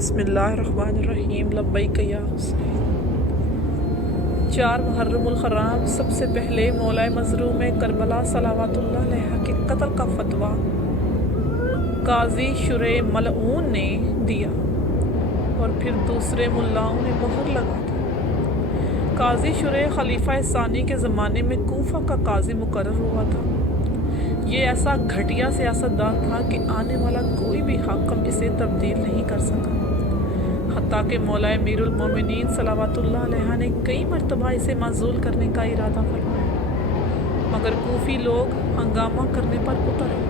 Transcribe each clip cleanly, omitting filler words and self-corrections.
بسم اللہ الرحمن الرحیم لبیک یا حسین۔ 4 محرم الحرام سب سے پہلے مولا مظلوم کربلا صلوات اللہ علیہ کے قتل کا فتویٰ قاضی شرح ملعون نے دیا اور پھر دوسرے ملاؤں نے مہر لگا دی۔ قاضی شرح خلیفہ ثانی کے زمانے میں کوفہ کا قاضی مقرر ہوا تھا۔ یہ ایسا گھٹیا سیاستدان تھا کہ آنے والا کوئی بھی حاکم اسے تبدیل نہیں کر سکا، حتیٰ کہ مولا امیر المومنین صلوات اللہ علیہ نے کئی مرتبہ اسے معزول کرنے کا ارادہ فرمایا، مگر کوفی لوگ ہنگامہ کرنے پر اتر آئے۔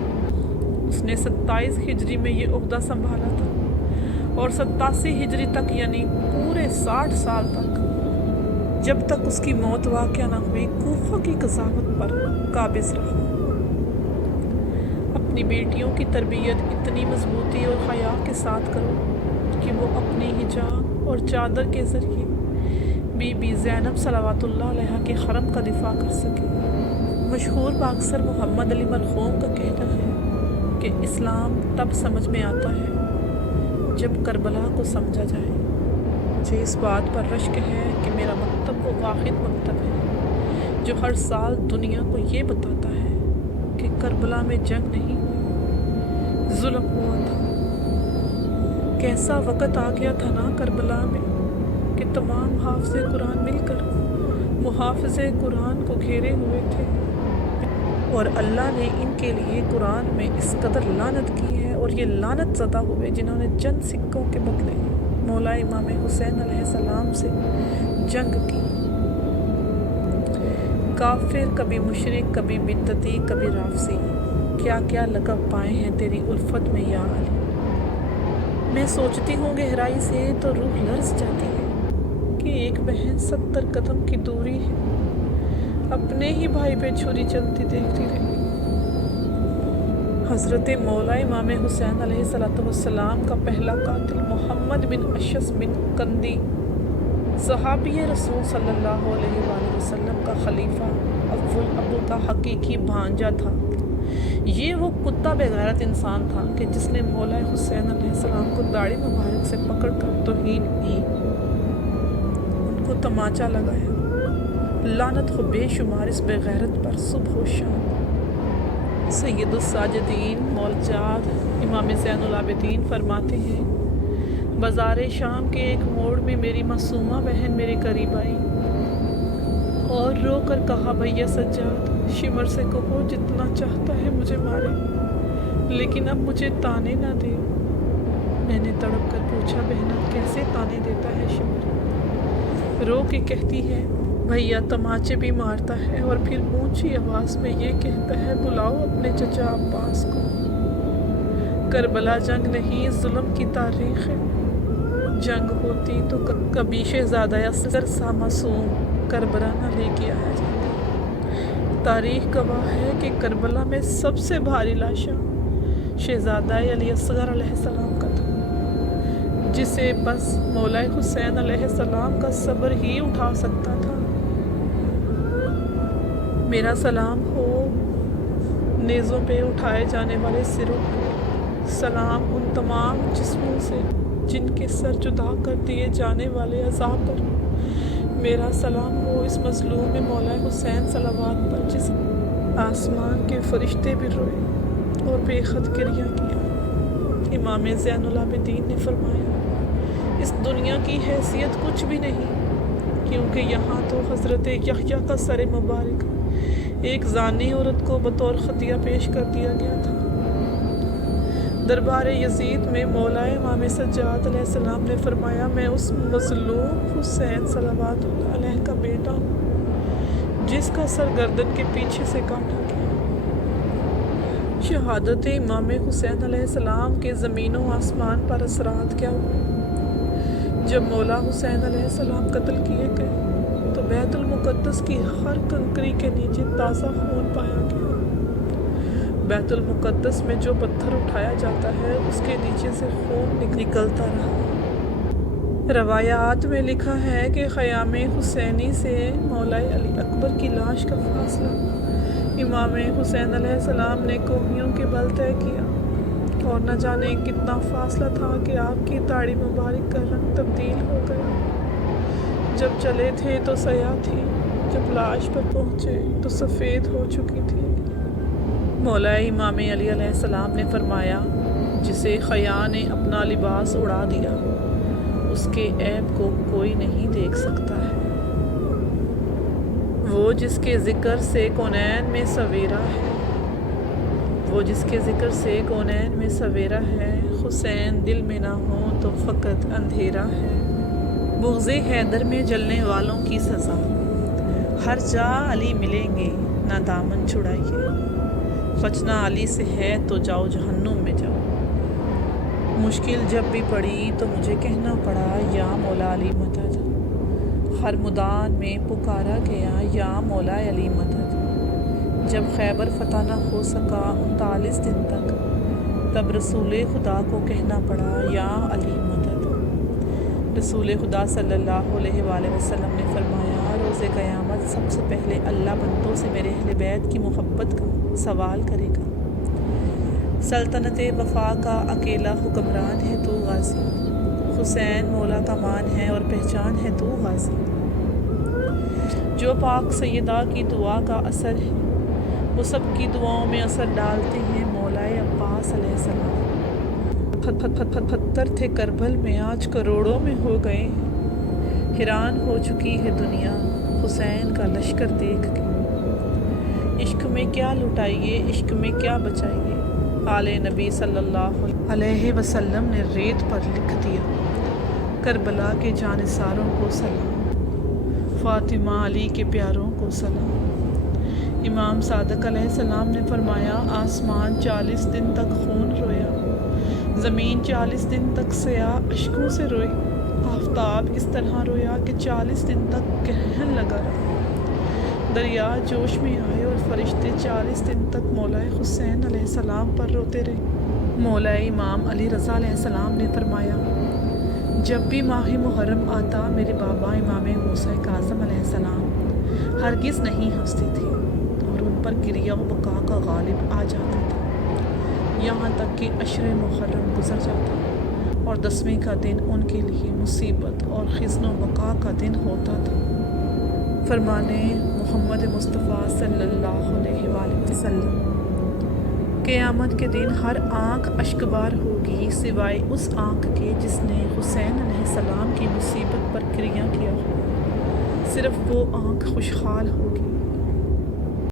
اس نے 27 ہجری میں یہ عہدہ سنبھالا تھا اور 87 ہجری تک یعنی پورے 60 سال تک، جب تک اس کی موت واقع نہ ہوئی، کوفہ کی قضاوت پر قابض رہا۔ اپنی بیٹیوں کی تربیت اتنی مضبوطی اور حیا کے ساتھ کرو کہ وہ اپنی حجاب اور چادر کے ذریعے بی بی زینب صلوات اللہ علیہ کے حرم کا دفاع کر سکے۔ مشہور باکسر محمد علی مرحوم کا کہنا ہے کہ اسلام تب سمجھ میں آتا ہے جب کربلا کو سمجھا جائے۔ مجھے اس بات پر رشک ہے کہ میرا مکتب وہ واحد مکتب ہے جو ہر سال دنیا کو یہ بتاتا ہے کہ کربلا میں جنگ نہیں ہوئی، ظلم ہوا تھا۔ کیسا وقت آ گیا تھا نا کربلا میں کہ تمام حافظ قرآن مل کر محافظ قرآن کو گھیرے ہوئے تھے، اور اللہ نے ان کے لیے قرآن میں اس قدر لعنت کی ہے، اور یہ لعنت زدہ ہوئے جنہوں نے چند سکوں کے بدلے مولا امام حسین علیہ السلام سے جنگ کی۔ کافر، کبھی مشرک، کبھی بدعتی، کبھی رافضی، کیا کیا لقب پائے ہیں تیری الفت میں یا علی۔ میں سوچتی ہوں گہرائی سے تو روح لرز جاتی ہے کہ ایک بہن 70 قدم کی دوری ہے، اپنے ہی بھائی پہ چھری چلتی دیکھتی رہی۔ حضرت مولا امام حسین علیہ السلام کا پہلا قاتل محمد بن اشعث بن قندی صحابی رسول صلی اللہ علیہ وآلہ وسلم کا خلیفہ اول ابو کا حقیقی بھانجا تھا۔ یہ وہ کتا بغیرت انسان تھا کہ جس نے مولا حسین علیہ السلام کو داڑھی مبارک سے پکڑ کر توہین کی، ان کو تماچا لگایا۔ لعنت ہو بے شمار اس بغیرت پر صبح و شام۔ سید الساجدین مولجاد امام زین العابدین فرماتے ہیں، بازار شام کے ایک موڑ میں میری معصومہ بہن میرے قریب آئی اور رو کر کہا، بھیا سجاد، شمر سے کہو جتنا چاہتا ہے مجھے مارے، لیکن اب مجھے تانے نہ دے۔ میں نے تڑپ کر پوچھا، بہنا کیسے تانے دیتا ہے شمر؟ رو کے کہتی ہے، بھیا تماچے بھی مارتا ہے اور پھر اونچی آواز میں یہ کہتا ہے، بلاؤ اپنے چچا عباس کو۔ کربلا جنگ نہیں، ظلم کی تاریخ ہے۔ جنگ ہوتی تو کبھی شہزادہ اصغر سا معصوم کربلا نہ لے کے آیا جاتا۔ تاریخ گواہ ہے کہ کربلا میں سب سے بھاری لاشا شہزادہ علی اصغر علیہ السلام کا تھا، جسے بس مولا حسین علیہ السلام کا صبر ہی اٹھا سکتا تھا۔ میرا سلام ہو نیزوں پہ اٹھائے جانے والے سروں پہ، سلام ان تمام جسموں سے جن کے سر جدا کر دیے جانے والے عذاب پر، میرا سلام ہو اس مظلوم مولا حسین صلوات پر جس آسمان کے فرشتے بھی روئے اور بے خود گریہ کیا۔ امام زین العابدین نے فرمایا، اس دنیا کی حیثیت کچھ بھی نہیں، کیونکہ یہاں تو حضرت یحییٰ کا سر مبارک ایک زانی عورت کو بطور خطیہ پیش کر دیا گیا تھا۔ دربار یزید میں مولا امام سجاد علیہ السلام نے فرمایا، میں اس مظلوم حسین صلوات اللہ علیہ کا بیٹا ہوں جس کا سر گردن کے پیچھے سے کاٹا گیا۔ شہادت امام حسین علیہ السلام کے زمین و آسمان پر اثرات کیا ہوئے؟ جب مولا حسین علیہ السلام قتل کیے گئے تو بیت المقدس کی ہر کنکری کے نیچے تازہ خون پایا گیا۔ بیت المقدس میں جو پتھر اٹھایا جاتا ہے اس کے نیچے سے خون نکلتا رہا۔ روایات میں لکھا ہے کہ خیام حسینی سے مولا علی اکبر کی لاش کا فاصلہ امام حسین علیہ السلام نے کوہنیوں کے بل طے کیا اور نہ جانے کتنا فاصلہ تھا کہ آپ کی داڑھی مبارک کا رنگ تبدیل ہو گیا۔ جب چلے تھے تو سیاہ تھی، جب لاش پر پہنچے تو سفید ہو چکی تھی۔ مولا امام علی علیہ السلام نے فرمایا، جسے خیا نے اپنا لباس اڑا دیا، اس کے عیب کو کوئی نہیں دیکھ سکتا ہے۔ وہ جس کے ذکر سے کونین میں سویرا ہے، وہ جس کے ذکر سے کونین میں سویرا ہے، حسین دل میں نہ ہو تو فقط اندھیرا ہے۔ بغض حیدر میں جلنے والوں کی سزا، ہر جا علی ملیں گے، نہ دامن چھڑائیے۔ بچنا علی سے ہے تو جاؤ جہنم میں جاؤ۔ مشکل جب بھی پڑی تو مجھے کہنا پڑا، یا مولا علی مدد۔ ہر میدان میں پکارا گیا، یا مولا علی مدد۔ جب خیبر فتح نہ ہو سکا 39 دن تک، تب رسول خدا کو کہنا پڑا، یا علی مدد۔ رسول خدا صلی اللہ علیہ وآلہ وسلم نے فرمایا، روز قیامت سب سے پہلے اللہ بندوں سے میرے اہل بیت کی محبت کا سوال کرے گا۔ سلطنت وفا کا اکیلا حکمران ہے تو غازی، حسین مولا کا مان ہے اور پہچان ہے تو غازی۔ جو پاک سیدہ کی دعا کا اثر ہے، وہ سب کی دعاؤں میں اثر ڈالتے ہیں۔ مولا عباس علیہ السلام پتھر تھے کربل میں، آج کروڑوں میں ہو گئے ہیں۔ حیران ہو چکی ہے دنیا حسین کا لشکر دیکھ کے۔ عشق میں کیا لٹائیے، عشق میں کیا بچائیے، آل نبی صلی اللہ علیہ وسلم نے ریت پر لکھ دیا، کربلا کے جانثاروں کو سلام، فاطمہ علی کے پیاروں کو سلام۔ امام صادق علیہ السلام نے فرمایا، آسمان 40 دن تک خون رویا، زمین 40 دن تک سیاہ اشکوں سے روئی، آفتاب اس طرح رویا کہ 40 دن تک گرہن لگا رہا۔ دریا جوش میں آئے اور فرشتے 40 دن تک مولا حسین علیہ السلام پر روتے رہے۔ مولا امام علی رضا علیہ السلام نے فرمایا، جب بھی ماہ محرم آتا میرے بابا امام موسیٰ کاظم علیہ السلام ہرگز نہیں ہنستے تھے اور ان پر گریہ و بکا کا غالب آ جاتا تھا، یہاں تک کہ عشر محرم گزر جاتا اور 10ویں کا دن ان کے لیے مصیبت اور خزن و بقا کا دن ہوتا تھا۔ فرمانے محمد مصطفیٰ صلی اللہ علیہ وآلہ وسلم، قیامت کے دن ہر آنکھ اشکبار ہوگی سوائے اس آنکھ کے جس نے حسین علیہ السلام کی مصیبت پر گریہ کیا ہو، صرف وہ آنکھ خوشحال ہوگی۔